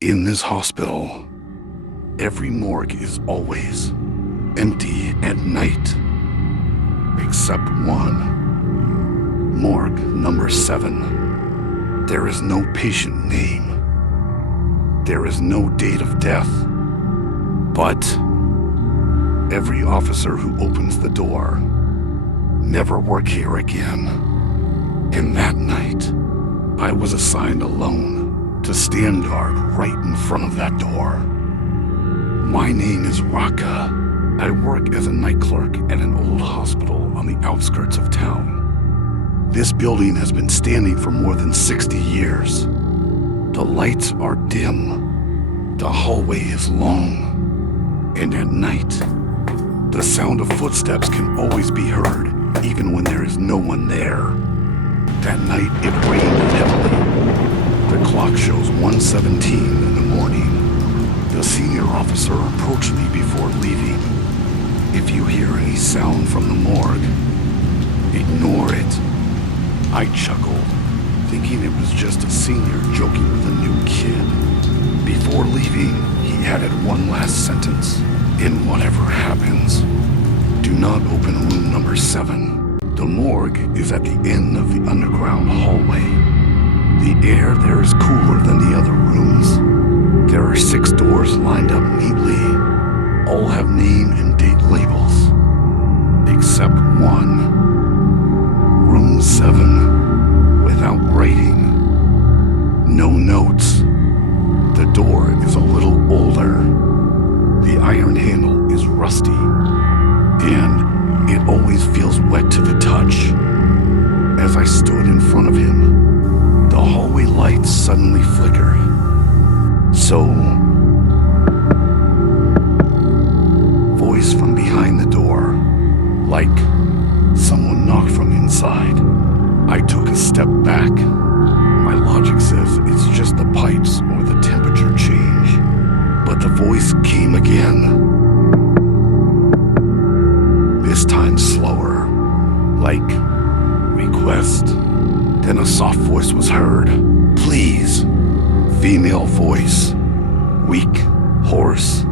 In this hospital, every morgue is always empty at night, except one. Morgue number 7. There is no patient name. There is no date of death. But every officer who opens the door never work here again. And that night, I was assigned alone to stand guard right in front of that door. My name is Raka. I work as a night clerk at an old hospital on the outskirts of town. This building has been standing for more than 60 years. The lights are dim. The hallway is long. And at night, the sound of footsteps can always be heard, even when there is no one there. That night, it rained heavily. The clock shows 1:17 in the morning. The senior officer approached me before leaving. If you hear any sound from the morgue, ignore it. I chuckled, thinking it was just a senior joking with a new kid. Before leaving, he added one last sentence. In whatever happens, do not open room number 7. The morgue is at the end of the underground hallway. The air there is cooler than the other rooms. There are 6 doors lined up neatly. All have name and date labels, except one. Room 7, without writing. No notes. The door is a little older. The iron handle is rusty, and it always feels wet to the touch. As I stood in front of him, the hallway lights suddenly flickered. So, voice from behind the door, like someone knocked from inside. I took a step back. My logic says it's just the pipes or the temperature change. But the voice came again. This time slower, like request. Then a soft voice was heard. Please. Female voice. Weak, hoarse.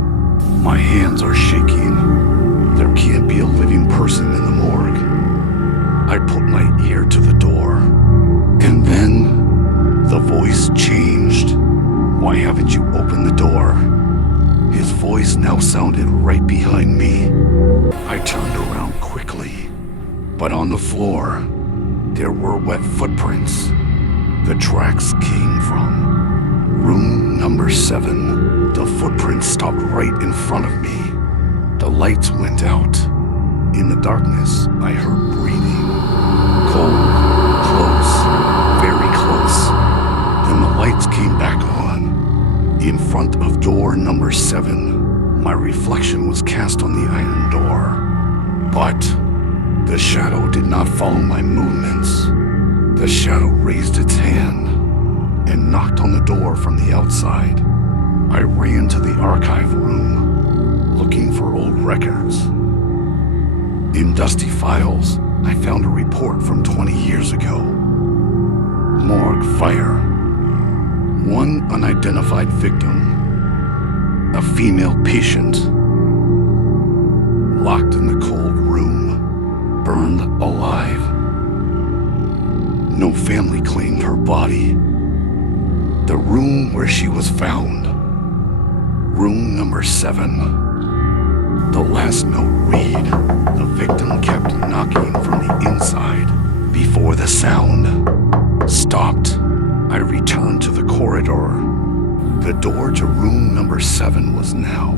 My hands are shaking. There can't be a living person in the morgue. I put my ear to the door. And then the voice changed. Why haven't you opened the door? His voice now sounded right behind me. I turned around quickly, but on the floor, there were wet footprints. The tracks came from room number 7. The footprints stopped right in front of me. The lights went out. In the darkness, I heard breathing. Cold, close, very close. Then the lights came back on. In front of door number 7, my reflection was cast on the iron door. But the shadow did not follow my movements. The shadow raised its hand and knocked on the door from the outside. I ran to the archive room, looking for old records. In dusty files, I found a report from 20 years ago. Morgue fire. One unidentified victim, a female patient, locked in the cold room, burned alive. No family claimed her body. The room where she was found, room number 7. The last note read, the victim kept knocking from the inside before the sound stopped. I returned to the corridor. The door to room number 7 was now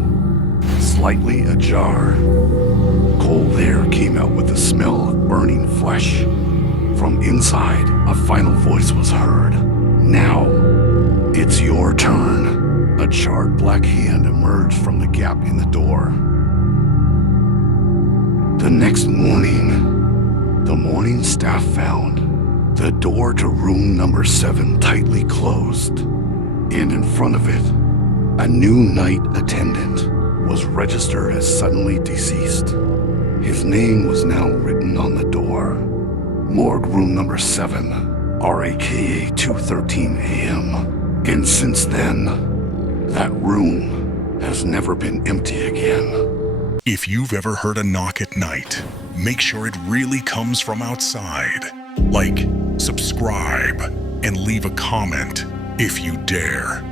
slightly ajar. Cold air came out with the smell of burning flesh. From inside, a final voice was heard. Now, it's your turn. A charred black hand emerged from the gap in the door. The next morning, the morning staff found the door to room number 7 tightly closed, and in front of it, a new night attendant was registered as suddenly deceased. His name was now written on the door. Morgue room number 7, RAKA 2:13 a.m. And since then, That room has never been empty again. If you've ever heard a knock at night, make sure it really comes from outside. Like, subscribe, and leave a comment if you dare.